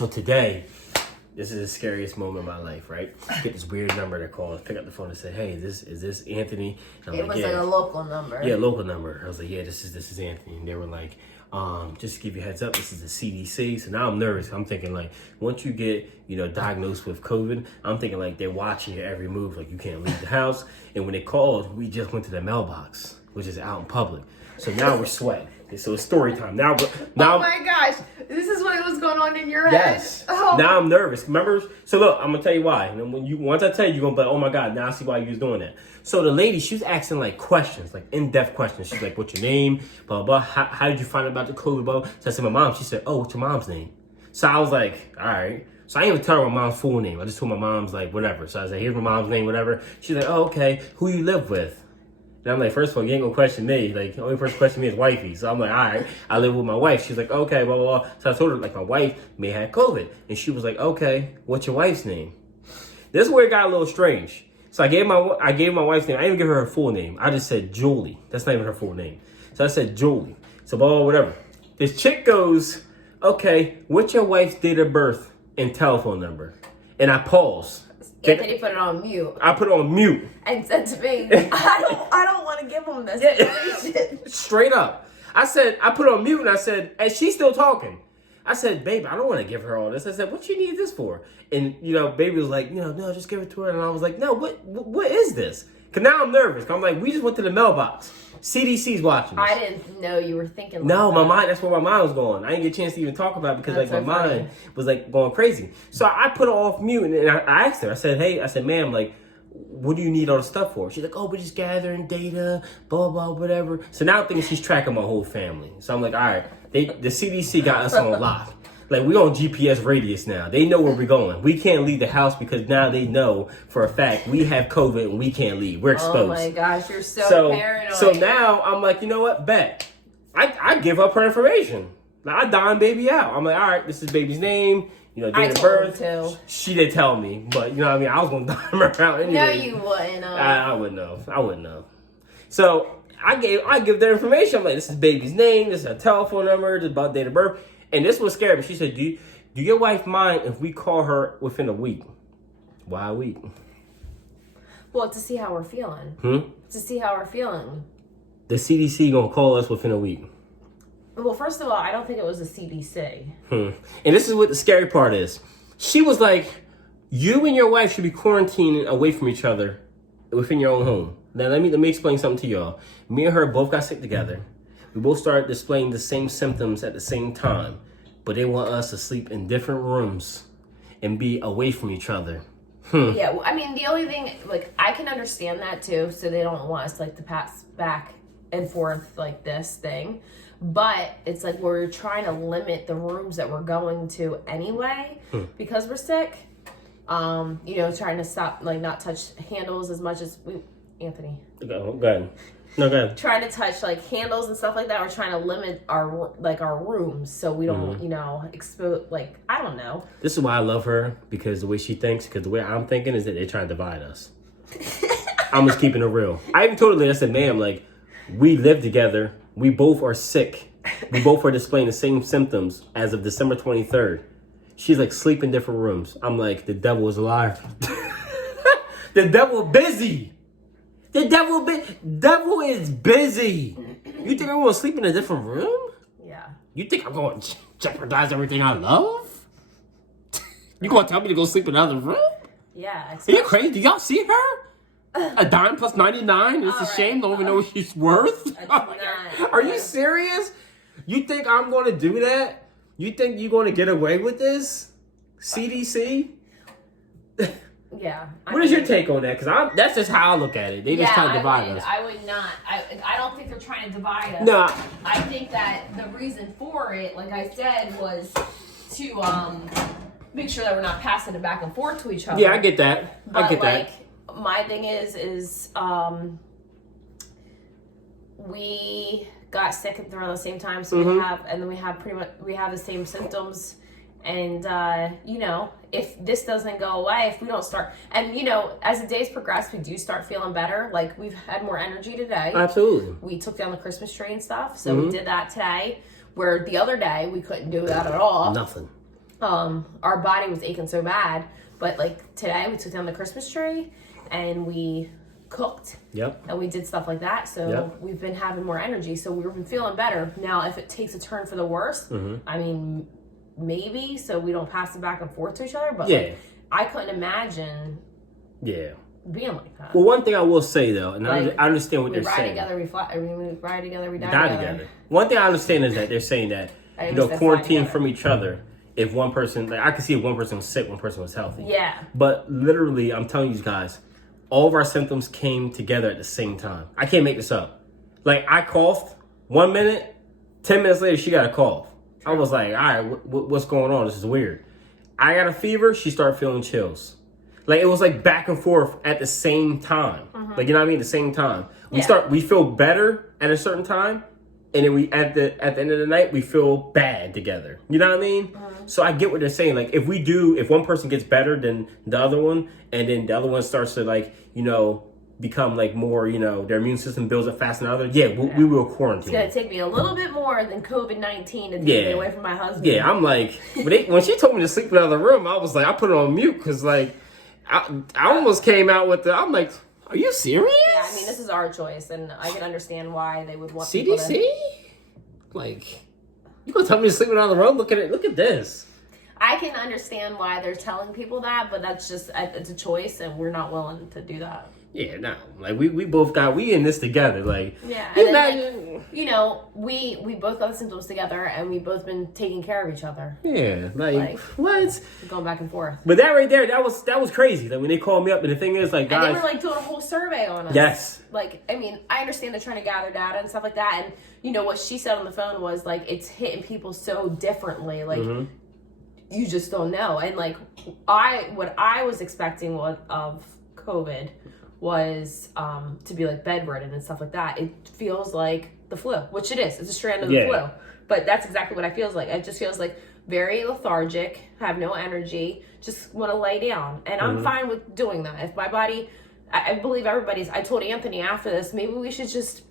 So today, this is the scariest moment of my life, right? Get this weird number to call. Pick up the phone and say, "Hey, is this Anthony?" And I'm It was like a local number. Yeah, local number. I was like, "Yeah, this is Anthony." And they were like, "Just to give you a heads up, this is the CDC." So now I'm nervous. I'm thinking like, once you get diagnosed with COVID, I'm thinking like they're watching your every move. Like you can't leave the house. And when they called, we just went to the mailbox, which is out in public. So now we're sweating. So it's story time. Now oh my gosh. This is what was going on in your head? Yes. Oh. Now I'm nervous. Remember? So look, I'm gonna tell you why. And once I tell you, you're gonna be like, oh my God, now I see why you was doing that. So the lady, she was asking like questions, like in-depth questions. She's like, what's your name? Blah, blah, blah. How did you find out about the COVID? Blah, blah. So I said, my mom. She said, oh, what's your mom's name? So I was like, all right. So I didn't even tell her my mom's full name. I just told my mom's like, whatever. So I was like, here's my mom's name, whatever. She's like, oh, okay. Who you live with? And I'm like, first of all, you ain't gonna question me. Like, the only person question me is wifey. So I'm like, all right, I live with my wife. She's like, okay, blah, blah, blah. So I told her, like, my wife may have COVID. And she was like, okay, what's your wife's name? This is where it got a little strange. So I gave my wife's name. I didn't even give her full name. I just said Julie. That's not even her full name. So I said Julie. So blah, blah, whatever. This chick goes, okay, what's your wife's date of birth and telephone number? And I paused. Anthony put it on mute. I put it on mute. And said to me, I don't want to give him this information. Straight up. I put it on mute and I said, and she's still talking. I said, baby, I don't want to give her all this. I said, what you need this for? And, baby was like, no, just give it to her. And I was like, no, what is this? Because now I'm nervous. I'm like, we just went to the mailbox. CDC's watching us. I didn't know you were thinking No, like my that. mind, that's where my mind was going. I didn't get a chance to even talk about it because That's my so funny. mind was like going crazy. So I put her off mute and I asked her, I said, ma'am, like, what do you need all the stuff for? She's like, oh, we're just gathering data, blah, blah, whatever. So now I'm thinking she's tracking my whole family. So I'm like, all right, the CDC got us on lock. Like, we on GPS radius now. They know where we're going. We can't leave the house because now they know for a fact we have COVID and we can't leave. We're exposed. Oh my gosh, you're so paranoid. So now I'm like, you know what? Bet. I give up her information. Like, I dime baby out. I'm like, all right, this is baby's name, date of birth. Too. She didn't tell me, but you know what I mean? I was going to dime her out anyway. No, you wouldn't. I wouldn't know. I wouldn't know. So I give their information. I'm like, this is baby's name. This is her telephone number. This is about date of birth. And this was scary. She said, do your wife mind if we call her within a week? Why a week? Well, to see how we're feeling. To see how we're feeling. The CDC going to call us within a week. Well, first of all, I don't think it was the CDC. And this is what the scary part is. She was like, you and your wife should be quarantining away from each other within your own home. Now, let me explain something to y'all. Me and her both got sick together. We both started displaying the same symptoms at the same time, but they want us to sleep in different rooms and be away from each other. Yeah, I mean, the only thing, like, I can understand that too, so they don't want us, like, to pass back and forth, like, this thing. But it's like we're trying to limit the rooms that we're going to anyway because we're sick. Trying to stop, like, not touch handles as much as Anthony. Go ahead. No, go ahead. Trying to touch like handles and stuff like that. We're trying to limit our rooms so we don't, expose. Like, I don't know. This is why I love her, because the way she thinks. Because the way I'm thinking is that they're trying to divide us. I'm just keeping it real. I even told her, I said, ma'am, like, we live together. We both are sick. We both are displaying the same symptoms as of December 23rd. She's like, sleep in different rooms. I'm like, the devil is alive. The devil busy. The devil is busy. You think I'm going to sleep in a different room? Yeah. You think I'm going to jeopardize everything I love? You going to tell me to go sleep in another room? Yeah. Are you crazy? Do y'all see her? A dime plus 99? It's a shame. Don't even know what she's worth. Are you serious? You think I'm going to do that? You think you're going to get away with this? CDC? Yeah. What is your take on that? Because that's just how I look at it. They just trying to divide us. I would not. I don't think they're trying to divide us. No. I think that the reason for it, like I said, was to make sure that we're not passing it back and forth to each other. Yeah, I get that. But I get that. My thing is we got sick around the same time, so we have the same symptoms. And, if this doesn't go away, if we don't start, and, as the days progress, we do start feeling better. Like, we've had more energy today. Absolutely. We took down the Christmas tree and stuff. So we did that today, where the other day we couldn't do that at all. Nothing. our body was aching so bad. But like today, we took down the Christmas tree and we cooked. Yep. And we did stuff like that. So Yep. we've been having more energy. So we've been feeling better. Now, if it takes a turn for the worse, I mean, maybe so we don't pass it back and forth to each other. But Yeah. like, I couldn't imagine Yeah. being like that. Well, one thing I will say though, and Like, I understand what we they're ride saying. together, we fly. We ride together, we die Die together. together. One thing I understand is that they're saying that I you know understand fly quarantine together. from each other. If one person, like I could see if one person was sick, one person was healthy. Yeah. But literally, I'm telling you guys, all of our symptoms came together at the same time. I can't make this up. Like I coughed 1 minute, 10 minutes later she got a cough. I was like, all right, what's going on? This is weird. I got a fever. She started feeling chills. Like it was like back and forth at the same time. Like you know what I mean? The same time. We feel better at a certain time, and then we at the end of the night we feel bad together. You know what I mean? So I get what they're saying. Like if one person gets better than the other one, and then the other one starts to like become like more their immune system builds up faster than the other. Yeah, we will quarantine. It's gonna take me a little bit more than COVID-19 to take me away from my husband. Yeah, I'm like when she told me to sleep in another room, I was like I put it on mute because like I almost came out with I'm like, are you serious? Yeah, I mean this is our choice, and I can understand why they would want people CDC? to. Like, you gonna tell me to sleep in another room? Look at it. Look at this. I can understand why they're telling people that, but that's just it's a choice, and we're not willing to do that. Yeah, no. Like we both we in this together. Like Yeah, you and then, imagine. we both got the symptoms together, and we both been taking care of each other, Yeah, like what? going back and forth. But that right there, that was crazy. Like when they called me up, and the thing is, like, And guys, they were like doing a whole survey on us. yes, Like, I mean, I understand they're trying to gather data and stuff like that, and what she said on the phone was like it's hitting people so differently, like you just don't know. And like what I was expecting of COVID was to be like bedridden and stuff like that. It feels like the flu, which it is. It's a strand of the flu. But that's exactly what it feels like. It just feels like very lethargic, have no energy, just want to lay down. And I'm fine with doing that. If my body, I believe I told Anthony after this, maybe we should just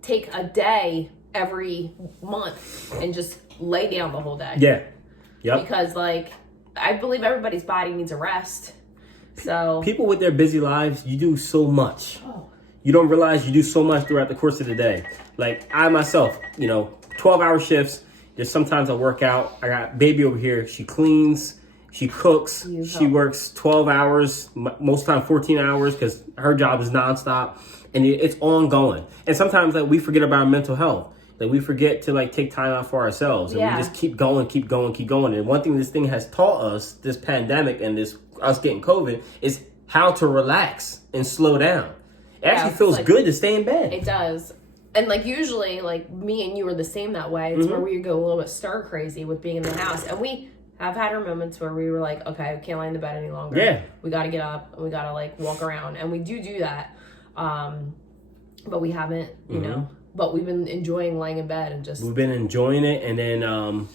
take a day every month and just lay down the whole day. yeah, yep. Because like, I believe everybody's body needs a rest. So People with their busy lives, you do so much. Oh. You don't realize you do so much throughout the course of the day. Like I myself, 12-hour shifts. There's sometimes I work out. I got baby over here. She cleans. She cooks. She works 12 hours, most time 14 hours because her job is nonstop. And it's ongoing. And sometimes like we forget about our mental health. Like we forget to like take time out for ourselves. And we just keep going. And one thing this thing has taught us, this pandemic and us getting COVID, is how to relax and slow down. It actually feels like, good to stay in bed. It does. And like usually like me and you are the same that way. It's where we go a little bit stir crazy with being in the house. And we have had our moments where we were like, okay, we can't lie in the bed any longer. Yeah. We got to get up and we got to like walk around. And we do that. But we haven't, but we've been enjoying laying in bed and just. We've been enjoying it, and then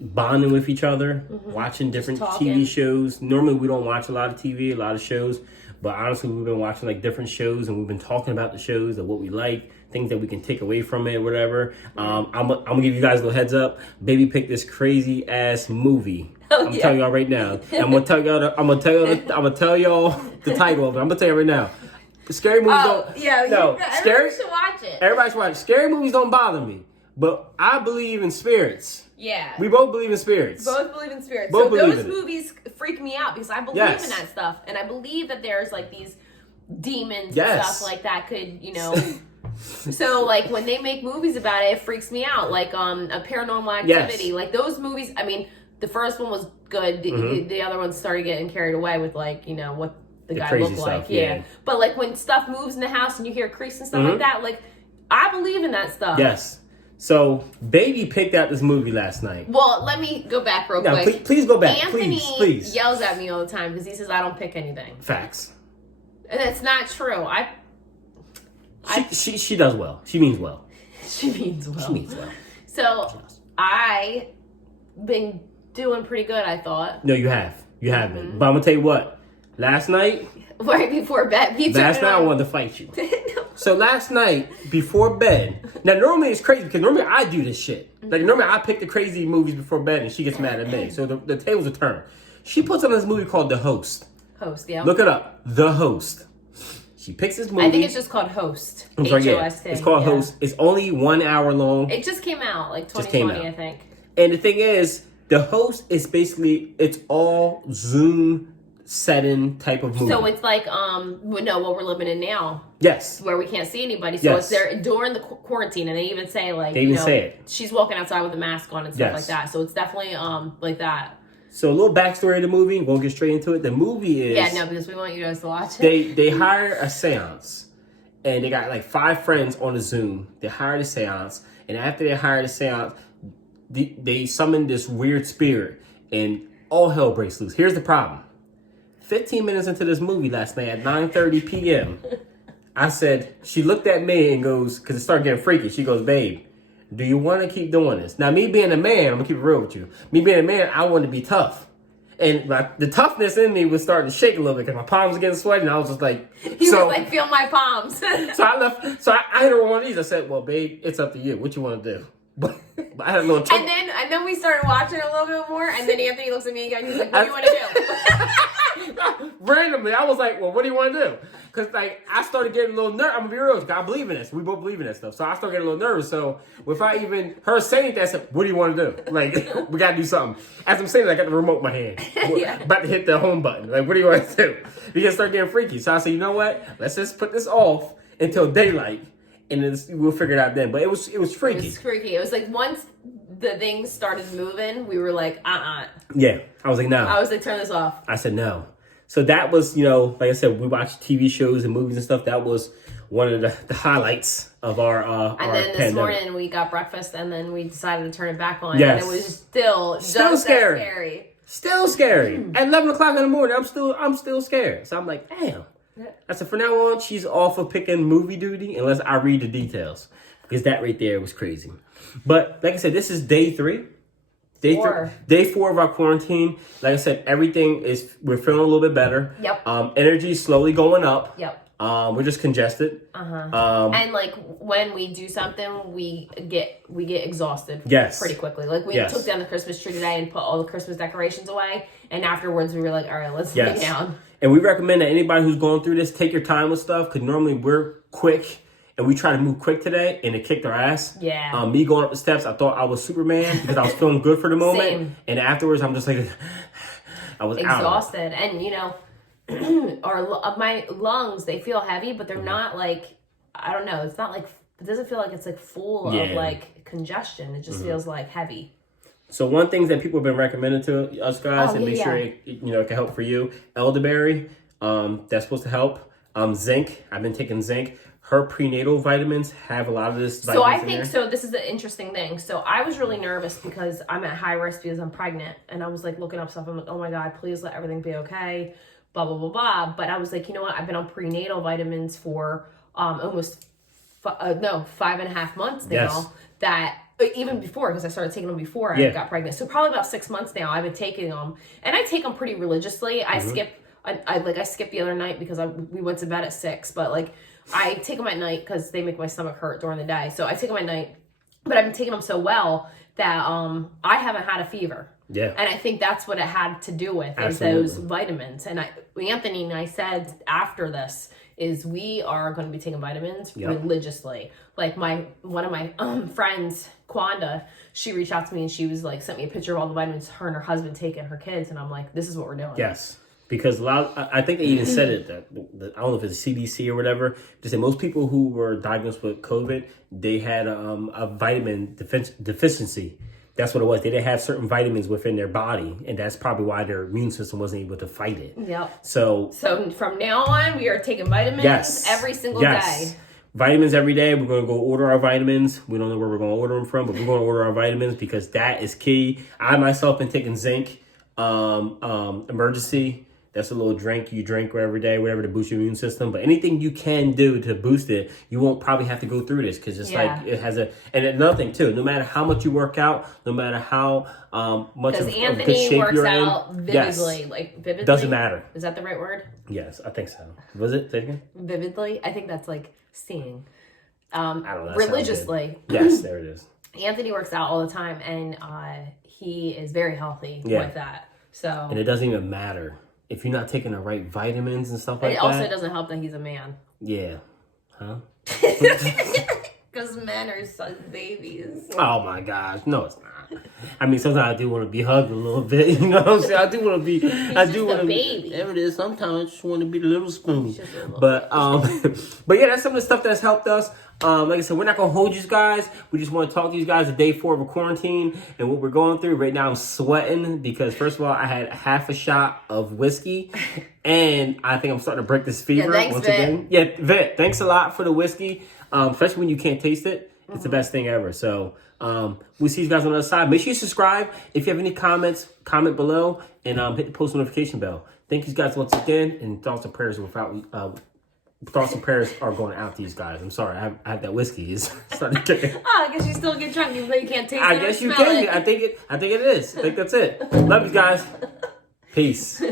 bonding with each other, watching different TV shows. Normally we don't watch a lot of TV, a lot of shows, but honestly we've been watching like different shows, and we've been talking about the shows and what we like, things that we can take away from it, whatever. I'm gonna give you guys a little heads up. Baby picked this crazy ass movie. I'm telling y'all right now. I'm gonna tell y'all the title of it. I'm gonna tell you right now. Scary movies everybody should watch it. Everybody should watch it. Scary movies don't bother me, but I believe in spirits. Yeah. We both believe in spirits. Both believe in spirits. Both so believe those in it. movies freak me out because I believe in that stuff. And I believe that there's like these demons and stuff like that could, so like when they make movies about it, it freaks me out. Like a Paranormal Activity. Like those movies, I mean, the first one was good. The other one started getting carried away with like, what the guy looked like. Yeah. But like when stuff moves in the house and you hear creaks and stuff like that, like I believe in that stuff. Yes. So, Baby picked out this movie last night. Well, let me go back real quick. Please go back. Anthony please. yells at me all the time because he says I don't pick anything. Facts. And it's not true. She does well. She means well. She means well. She means well. So, I been doing pretty good, I thought. No, you have. You have been. But I'm going to tell you what. Last night, Right before bed. I wanted to fight you. No. So last night before bed. Now normally it's crazy because normally I do this shit. Like normally I pick the crazy movies before bed and she gets mad at me. So the tables are turned. She puts on this movie called The Host. Host, yeah. Look it up. The Host. She picks this movie. I think it's just called Host. I'm sorry, yeah. H-O-S-T. It's called Host. It's only 1 hour long. It just came out, like Just came 2020, out. I think. And the thing is, The Host is basically, it's all Zoom setting type of movie. So it's like, what we're living in now, Yes. where we can't see anybody. So Yes. it's there during the quarantine, and they even say like, They even say it. she's walking outside with a mask on and stuff Yes. like that. So it's definitely like that. So a little backstory of the movie. We'll get straight into it. The movie is... Yeah, no, because we want you guys to watch it. They hire a seance. And they got like 5 friends on the Zoom. They hired a seance. And after they hired a seance, they summoned this weird spirit. And all hell breaks loose. Here's the problem. 15 minutes into this movie last night at 9:30 p.m., I said, she looked at me and goes, because it started getting freaky. She goes, babe, do you want to keep doing this? Now, me being a man, I'm going to keep it real with you. Me being a man, I want to be tough. And the toughness in me was starting to shake a little bit because my palms were getting sweaty. And I was just like, He was like, feel my palms. So I left. So I hit her on one of these. I said, well, babe, it's up to you. What you want to do? But I had a little And then we started watching a little bit more, and then Anthony looks at me again. He's like, "What do you want to do?" Randomly, I was like, well, what do you want to do? Because like I started getting a little nervous. I'm gonna be real. I believe in this. We both believe in that stuff. So I started getting a little nervous. So without even her saying that, I said, what do you want to do? Like we gotta do something. As I'm saying, I got the remote in my hand, Yeah. about to hit the home button. Like, what do you want to do? We just start getting freaky. So I said, you know what? Let's just put this off until daylight, and then we'll figure it out then. But it was freaky. It was freaky. It was like once the things started moving, we were like, Yeah, I was like, no. I was like, turn this off. I said no. So that was, like I said, we watched TV shows and movies and stuff. That was one of the highlights of our And then this pandemic. morning we got breakfast, and then we decided to turn it back on. Yes. And it was still scary. scary. Still scary. At 11 o'clock in the morning, I'm still scared. So I'm like, damn. I said, from now on, she's off of picking movie duty unless I read the details. Because that right there was crazy. But like I said, this is day 3. Day 4 of our quarantine. Like I said, we're feeling a little bit better. Yep. Energy is slowly going up. Yep. We're just congested. And like when we do something, we get exhausted. Yes. Pretty quickly. Like we Yes. took down the Christmas tree today and put all the Christmas decorations away, and afterwards we were like, all right, let's lay down. And we recommend that anybody who's going through this, take your time with stuff, because normally we're quick and we try to move quick today, and it kicked our ass. Yeah. Me going up the steps, I thought I was Superman because I was feeling good for the moment. Same. And afterwards, I'm just like, I was Exhausted. And my lungs, they feel heavy, but they're not like, I don't know. It's not like, it doesn't feel like it's like full of like congestion. It just feels like heavy. So one thing that people have been recommending to us guys, and make sure it can help for you, elderberry, that's supposed to help. Zinc, I've been taking zinc. Her prenatal vitamins have a lot of this. So I think this is the interesting thing. So I was really nervous because I'm at high risk because I'm pregnant, and I was like looking up stuff. I'm like, oh my God, please let everything be okay. Blah blah blah blah. But I was like, you know what? I've been on prenatal vitamins for almost 5.5 months now. Yes. That even before, because I started taking them before I got pregnant. So probably about 6 months now I've been taking them, and I take them pretty religiously. I skip. I skipped the other night because we went to bed at 6, but like I take them at night because they make my stomach hurt during the day. So I take them at night, but I've been taking them so well that I haven't had a fever. Yeah. And I think that's what it had to do with is those vitamins. And Anthony and I said after this is we are going to be taking vitamins religiously. Like one of my friends, Kwanda, she reached out to me and she was like, sent me a picture of all the vitamins her and her husband take and her kids. And I'm like, this is what we're doing. Yes. Because I think they even said it, that I don't know if it's CDC or whatever, just that most people who were diagnosed with COVID, they had a vitamin deficiency. That's what it was. They didn't have certain vitamins within their body, and that's probably why their immune system wasn't able to fight it. Yep. So from now on, we are taking vitamins every single day. Vitamins every day. We're going to go order our vitamins. We don't know where we're going to order them from, but we're going to order our vitamins because that is key. I myself been taking zinc, emergency. That's a little drink you drink every day, whatever, to boost your immune system. But anything you can do to boost it, you won't probably have to go through this because it's like it has and another thing too. No matter how much you work out, no matter how much of Anthony good shape works you're out in, vividly, like vividly. Doesn't matter. Is that the right word? Yes, I think so. Was it? Say it again. Vividly. I think that's like seeing. I don't know. That Religiously. Yes, there it is. Anthony works out all the time, and he is very healthy with that. So, and it doesn't even matter if you're not taking the right vitamins and stuff like that. It also doesn't help that he's a man. Yeah. Huh? Because men are such babies. Oh my gosh, no, it's not. I mean, sometimes I do want to be hugged a little bit. You know what I'm saying? I do want to be. I do want to be. There it is. Sometimes I just want to be the little spoon. But but yeah, that's some of the stuff that's helped us. Like I said, we're not gonna hold you guys. We just want to talk to you guys at day 4 of a quarantine and what we're going through right now. I'm sweating because first of all, I had half a shot of whiskey, and I think I'm starting to break this fever once again. Yeah, Vet, thanks a lot for the whiskey, especially when you can't taste it. It's the best thing ever. So we'll see you guys on the other side. Make sure you subscribe. If you have any comments, comment below and hit the post notification bell. Thank you guys once again, and thoughts and prayers thoughts and prayers are going out to you guys. I'm sorry, I have that whiskey. It's starting to kick. I guess you still get drunk even though you can't taste it. I guess you can. I think it is. I think that's it. Love you guys. Peace.